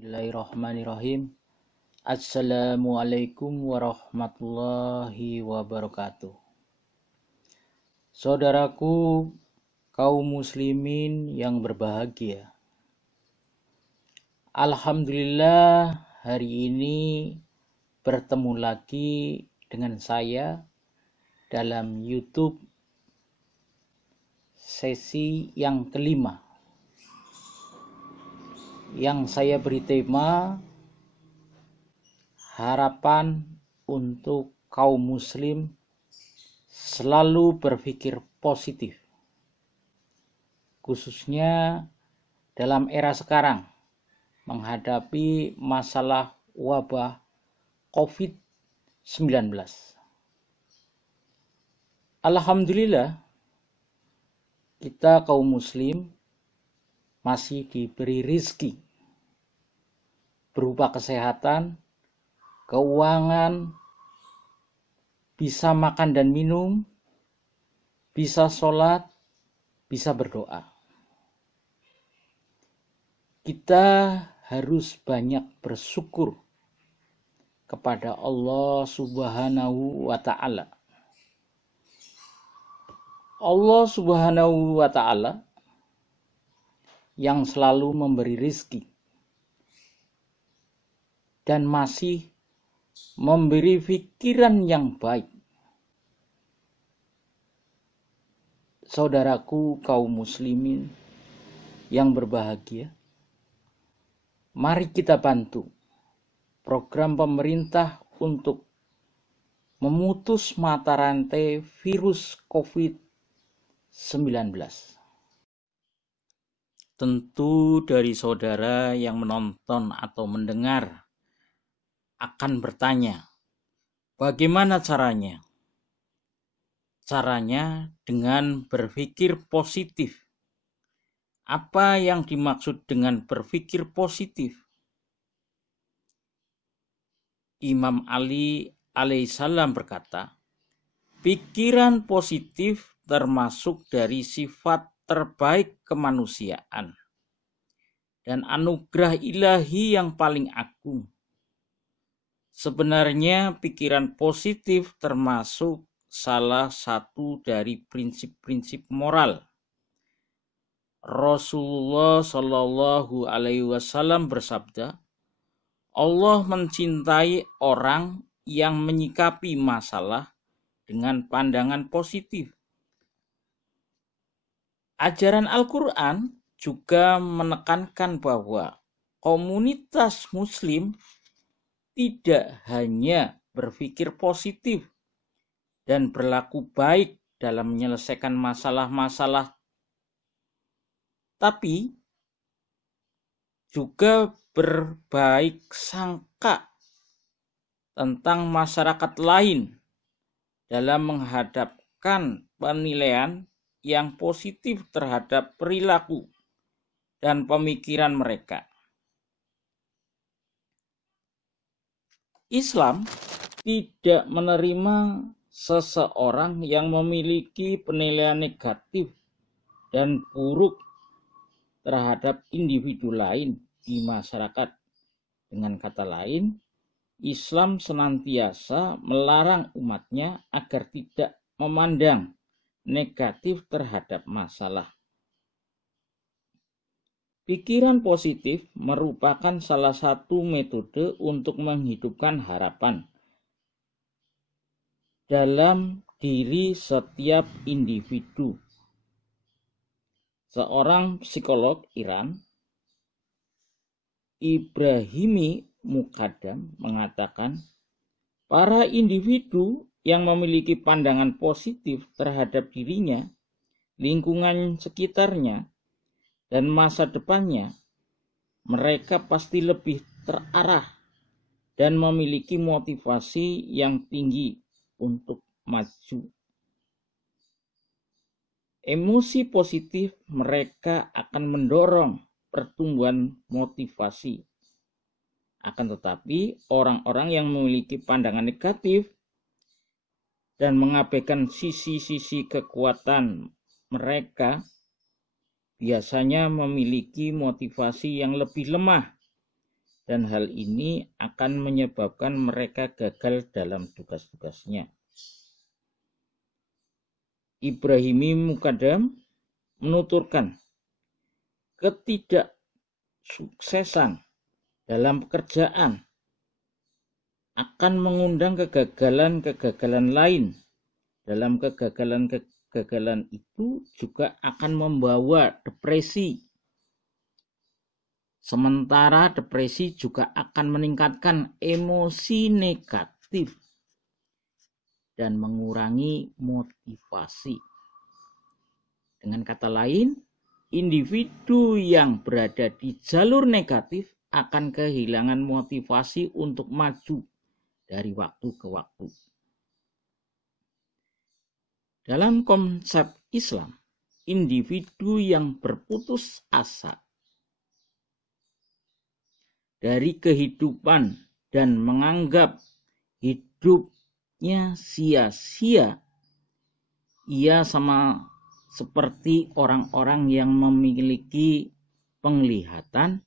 Bismillahirrahmanirrahim. Assalamualaikum warahmatullahi wabarakatuh. Saudaraku kaum muslimin yang berbahagia. Alhamdulillah hari ini bertemu lagi dengan saya dalam YouTube sesi yang kelima. Yang saya beri tema harapan untuk kaum muslim selalu berpikir positif, khususnya dalam era sekarang menghadapi masalah wabah COVID-19. Alhamdulillah kita kaum muslim masih diberi rizki berupa kesehatan, keuangan, bisa makan dan minum, bisa sholat, bisa berdoa. Kita harus banyak bersyukur kepada Allah Subhanahu wa Ta'ala. Allah Subhanahu wa Ta'ala yang selalu memberi rizki dan masih memberi pikiran yang baik. Saudaraku kaum muslimin yang berbahagia, mari kita bantu program pemerintah untuk memutus mata rantai virus COVID-19. Tentu dari saudara yang menonton atau mendengar akan bertanya, bagaimana caranya? Caranya dengan berpikir positif. Apa yang dimaksud dengan berpikir positif? Imam Ali alaihissalam berkata, pikiran positif termasuk dari sifat terbaik kemanusiaan dan anugerah ilahi yang paling agung. Sebenarnya pikiran positif termasuk salah satu dari prinsip-prinsip moral. Rasulullah Shallallahu Alaihi Wasallam bersabda, Allah mencintai orang yang menyikapi masalah dengan pandangan positif. Ajaran Al-Quran juga menekankan bahwa komunitas muslim tidak hanya berpikir positif dan berlaku baik dalam menyelesaikan masalah-masalah, tapi juga berbaik sangka tentang masyarakat lain dalam menghadapkan penilaian yang positif terhadap perilaku dan pemikiran mereka. Islam tidak menerima seseorang yang memiliki penilaian negatif dan buruk terhadap individu lain di masyarakat. Dengan kata lain, Islam senantiasa melarang umatnya agar tidak memandang negatif terhadap masalah. Pikiran positif merupakan salah satu metode untuk menghidupkan harapan dalam diri setiap individu. Seorang psikolog Iran, Ibrahimi Muqaddam, mengatakan, para individu yang memiliki pandangan positif terhadap dirinya, lingkungan sekitarnya, dan masa depannya, mereka pasti lebih terarah dan memiliki motivasi yang tinggi untuk maju. Emosi positif mereka akan mendorong pertumbuhan motivasi. Akan tetapi, orang-orang yang memiliki pandangan negatif dan mengabaikan sisi-sisi kekuatan mereka biasanya memiliki motivasi yang lebih lemah dan hal ini akan menyebabkan mereka gagal dalam tugas-tugasnya. Ibrahimi Muqaddam menuturkan, ketidaksuksesan dalam pekerjaan akan mengundang kegagalan-kegagalan lain. Dalam kegagalan-kegagalan itu juga akan membawa depresi. Sementara depresi juga akan meningkatkan emosi negatif dan mengurangi motivasi. Dengan kata lain, individu yang berada di jalur negatif akan kehilangan motivasi untuk maju dari waktu ke waktu. Dalam konsep Islam, individu yang berputus asa dari kehidupan dan menganggap hidupnya sia-sia, ia sama seperti orang-orang yang memiliki penglihatan,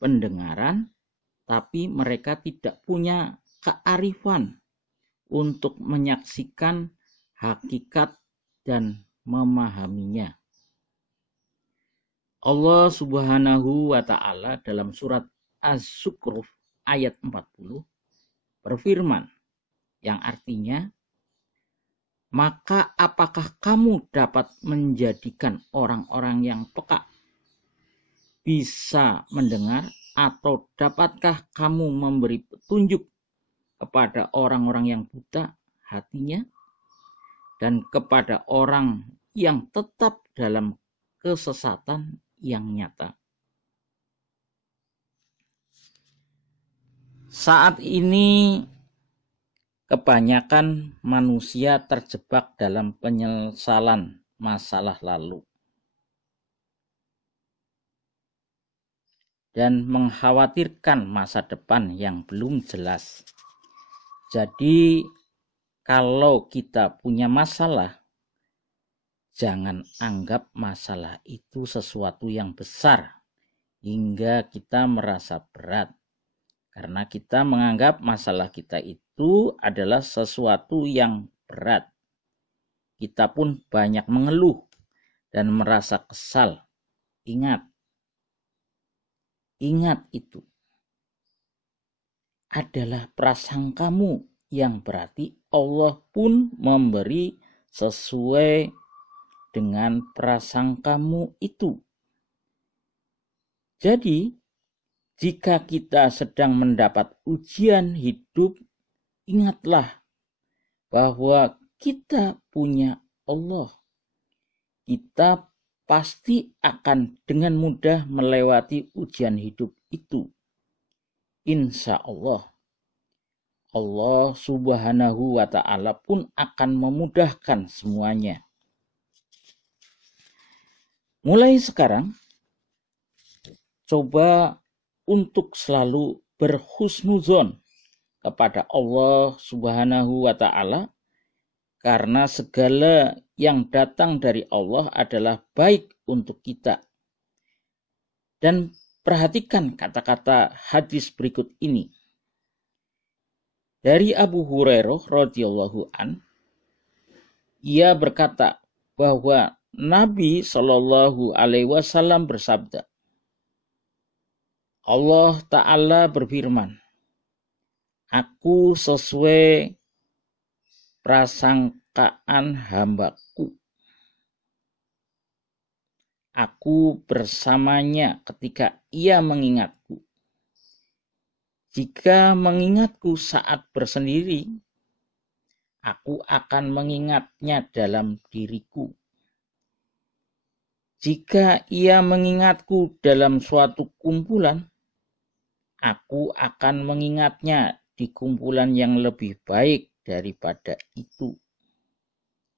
pendengaran, tapi mereka tidak punya kearifan untuk menyaksikan hakikat dan memahaminya. Allah Subhanahu wa Ta'ala dalam surat Az-Zukhruf ayat 40 berfirman, yang artinya, maka apakah kamu dapat menjadikan orang-orang yang peka bisa mendengar, atau dapatkah kamu memberi petunjuk kepada orang-orang yang buta hatinya dan kepada orang yang tetap dalam kesesatan yang nyata? Saat ini kebanyakan manusia terjebak dalam penyesalan masalah lalu dan mengkhawatirkan masa depan yang belum jelas. Jadi kalau kita punya masalah, jangan anggap masalah itu sesuatu yang besar hingga kita merasa berat. Karena kita menganggap masalah kita itu adalah sesuatu yang berat. Kita pun banyak mengeluh dan merasa kesal. Ingat itu adalah prasangkamu, yang berarti Allah pun memberi sesuai dengan prasangkamu itu. Jadi, jika kita sedang mendapat ujian hidup, ingatlah bahwa kita punya Allah. Kita pasti akan dengan mudah melewati ujian hidup itu. Insya Allah, Allah Subhanahu wa Ta'ala pun akan memudahkan semuanya. Mulai sekarang, coba untuk selalu berhusnuzon kepada Allah Subhanahu wa Ta'ala, karena segala yang datang dari Allah adalah baik untuk kita. Dan perhatikan kata-kata hadis berikut ini. Dari Abu Hurairah radhiyallahu an, ia berkata bahwa Nabi Shallallahu alaihi wasallam bersabda, Allah Ta'ala berfirman, aku sesuai prasangkaan hambaku. Aku bersamanya ketika ia mengingatku. Jika mengingatku saat bersendiri, aku akan mengingatnya dalam diriku. Jika ia mengingatku dalam suatu kumpulan, aku akan mengingatnya di kumpulan yang lebih baik daripada itu,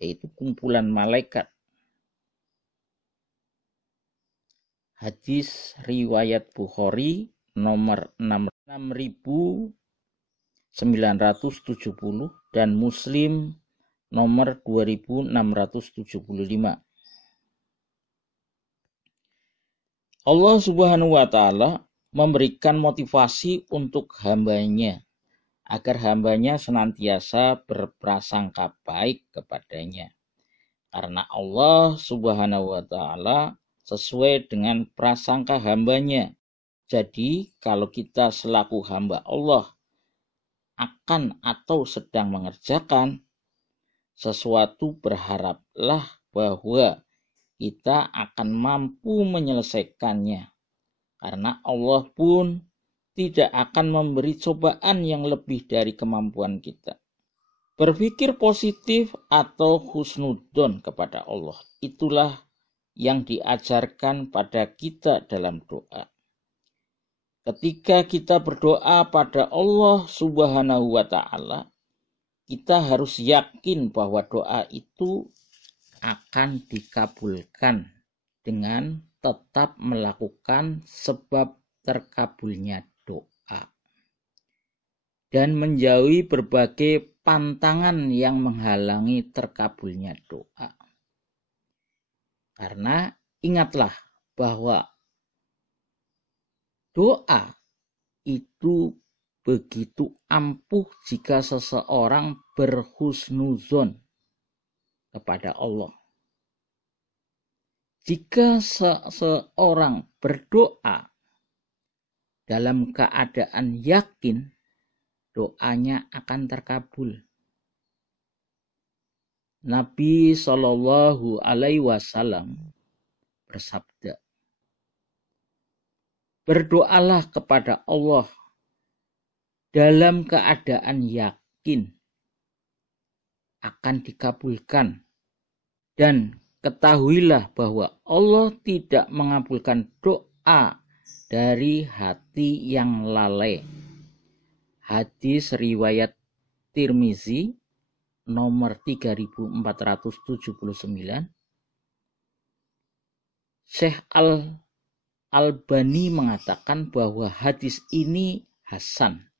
yaitu kumpulan malaikat. Hadis riwayat Bukhari nomor 6970 dan Muslim nomor 2675. Allah Subhanahu wa Ta'ala memberikan motivasi untuk hambanya, agar hambanya senantiasa berprasangka baik kepadanya. Karena Allah Subhanahu wa Ta'ala sesuai dengan prasangka hambanya. Jadi kalau kita selaku hamba Allah akan atau sedang mengerjakan sesuatu, berharaplah bahwa kita akan mampu menyelesaikannya. Karena Allah pun tidak akan memberi cobaan yang lebih dari kemampuan kita. Berpikir positif atau husnudzon kepada Allah, itulah yang diajarkan pada kita dalam doa. Ketika kita berdoa pada Allah Subhanahu wa Ta'ala, kita harus yakin bahwa doa itu akan dikabulkan dengan tetap melakukan sebab terkabulnya doa dan menjauhi berbagai pantangan yang menghalangi terkabulnya doa. Karena ingatlah bahwa doa itu begitu ampuh jika seseorang berhusnuzon kepada Allah. Jika seseorang berdoa dalam keadaan yakin, doanya akan terkabul. Nabi Shallallahu Alaihi Wasallam bersabda, berdoalah kepada Allah dalam keadaan yakin akan dikabulkan, dan ketahuilah bahwa Allah tidak mengabulkan doa dari hati yang lalai. Hadis riwayat Tirmizi nomor 3479. Syekh Al-Albani mengatakan bahwa hadis ini hasan.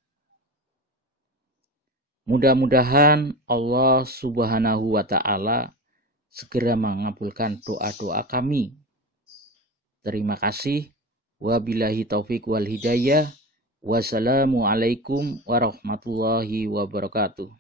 Mudah-mudahan Allah Subhanahu wa Ta'ala segera mengabulkan doa-doa kami. Terima kasih. Wabillahi taufik wal hidayah. Wassalamualaikum warahmatullahi wabarakatuh.